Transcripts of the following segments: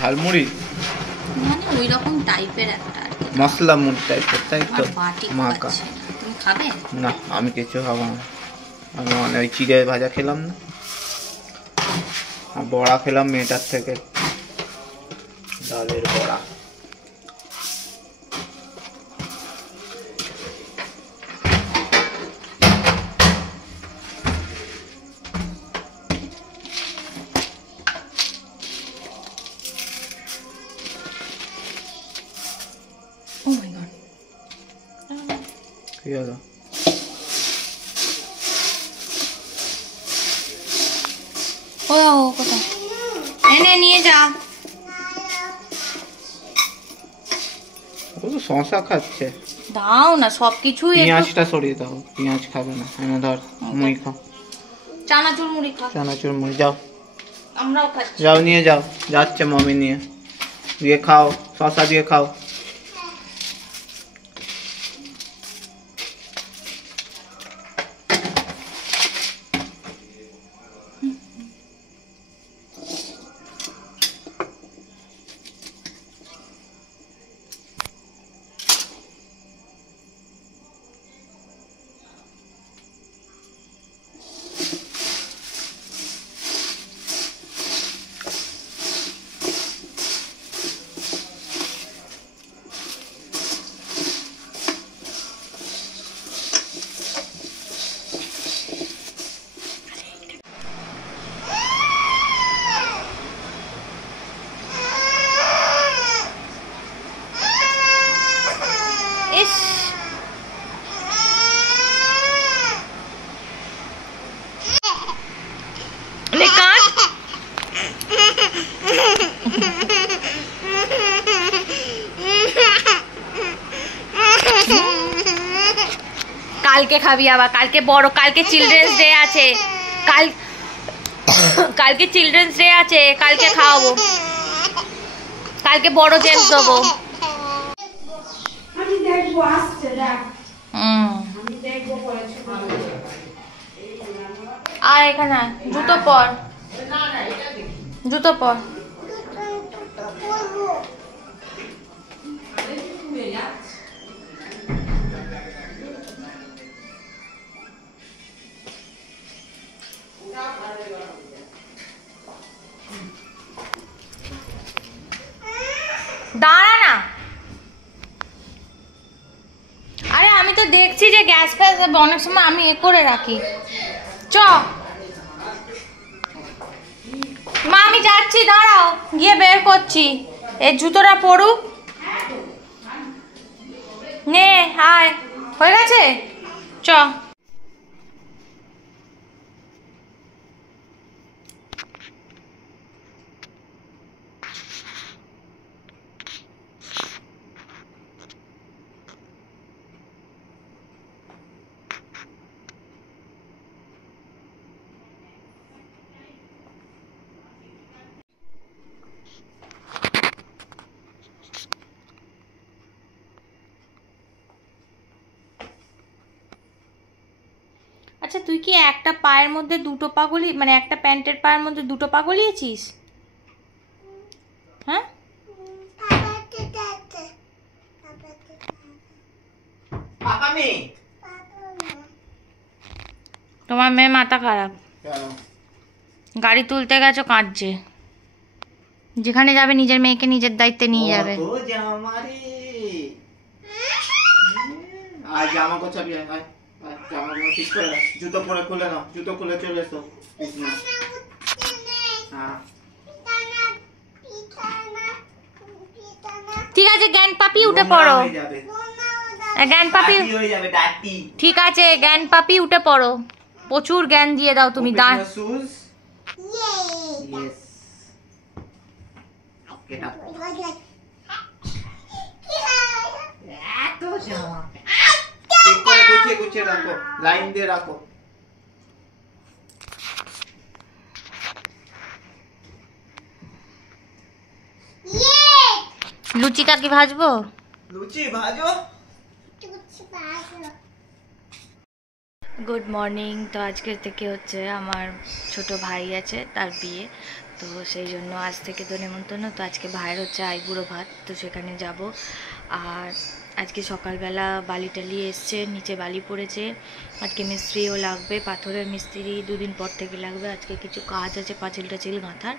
ঝালমুড়ি মানে ওই রকম টাইপের একটা মশলা মুড়ি টাইপের, তাই তো? মাখা। তুমি খাবে না, আমি কিছু খাবো না। আমি মানে ওই চিড়ে ভাজা খেলাম না, আর বড়া খেলাম মেয়েটার থেকে, ডালের বড়া। কি হলো? কোথায় এনে নিয়ে যা। ও তো শশা খাচ্ছে। দাও না সবকিছু। পেঁয়াজটা সরিয়ে দাও, পেঁয়াজ খাবে না। এনে ধর, মুড়ি খাও। চানাচুর মুড়ি খাও। চানাচুর মুড়ি যাও, আমরাও খাচ্ছি। যাও নিয়ে যাও। যাচ্ছে মমি নিয়ে, দিয়ে খাও, শশা দিয়ে খাও। কালকে খাবি আবার, কালকে বড়, কালকে চিলড্রেন্স ডে আছে, কালকে চিলড্রেন্স ডে আছে, কালকে খাওয়াবো, কালকে বড় জেমস দেবো। আর এখানে জুতো পর, জুতো পর। দাঁড়া না। আরে আমি তো দেখছি যে গ্যাস ফ্যাস অনেক সময় আমি করে রাখি। চ মা, আমি যাচ্ছি, দাঁড়াও, গিয়ে বের করছি। এই জুতোটা পরুক, নে আয়, হয়ে গেছে, চ। আচ্ছা, তুই কি একটা পায়ের মধ্যে দুটো পা গলি, মানে একটা প্যান্টের পায়ের মধ্যে দুটো পা গলিয়েছিস? হ্যাঁ, তোমার মেয়ে মাথা খারাপ, গাড়ি তুলতে গেছো, কাঁদছে। যেখানে যাবে নিজের মেয়েকে নিজের দায়িত্বে নিয়ে যাবে। জুতো পরে খুলে নাও, জুতো খুলে চলে এসো। ঠিক আছে, জ্ঞান পাপি উঠে পড়ো। জ্ঞান পাপি ঠিক আছে, জ্ঞান পাপি উঠে পড়ো। প্রচুর জ্ঞান দিয়ে দাও তুমি। গুছিয়ে রাখো, লাইন দিয়ে রাখো। লুচিটা কি ভাজবো? লুচি ভাজো। Good morning. তো আজকের থেকে হচ্ছে আমার ছোট ভাই আছে, তার বিয়ে। তো সেই জন্য আজ থেকে তো নেমন্তন্ন। তো আজকে ভাইয়ের হচ্ছে আইবুড়ো ভাত, তো সেখানে যাব। আর আজকে সকালবেলা বালি টালি এসছে, নিচে বালি পড়েছে। আজকে মিস্ত্রিও লাগবে, পাথরের মিস্ত্রি 2 দিন পর থেকে লাগবে। আজকে কিছু কাজ আছে পাঁচিল টাচিল গাঁথার,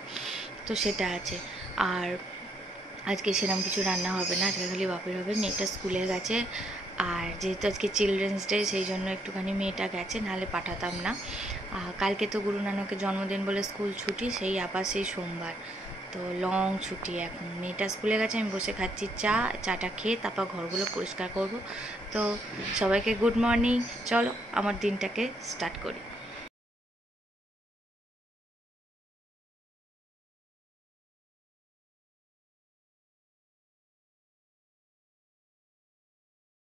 তো সেটা আছে। আর আজকে সেরকম কিছু রান্না হবে না, আজকে খালি বাপের হবে। মেয়েটা স্কুলে গেছে, আর যেহেতু আজকে চিলড্রেন্স ডে সেই জন্য একটুখানি মেয়েটা গেছে, নাহলে পাঠাতাম না। কালকে তো গুরু নানকের জন্মদিন বলে স্কুল ছুটি, সেই আবার সেই সোমবার, তো লং ছুটি। এখন মেয়েটা স্কুলে গেছে, আমি বসে খাচ্ছি চাটা খেয়ে তারপর ঘরগুলো পরিষ্কার করব। তো সবাইকে গুড মর্নিং। চলো আমার দিনটাকে স্টার্ট করি।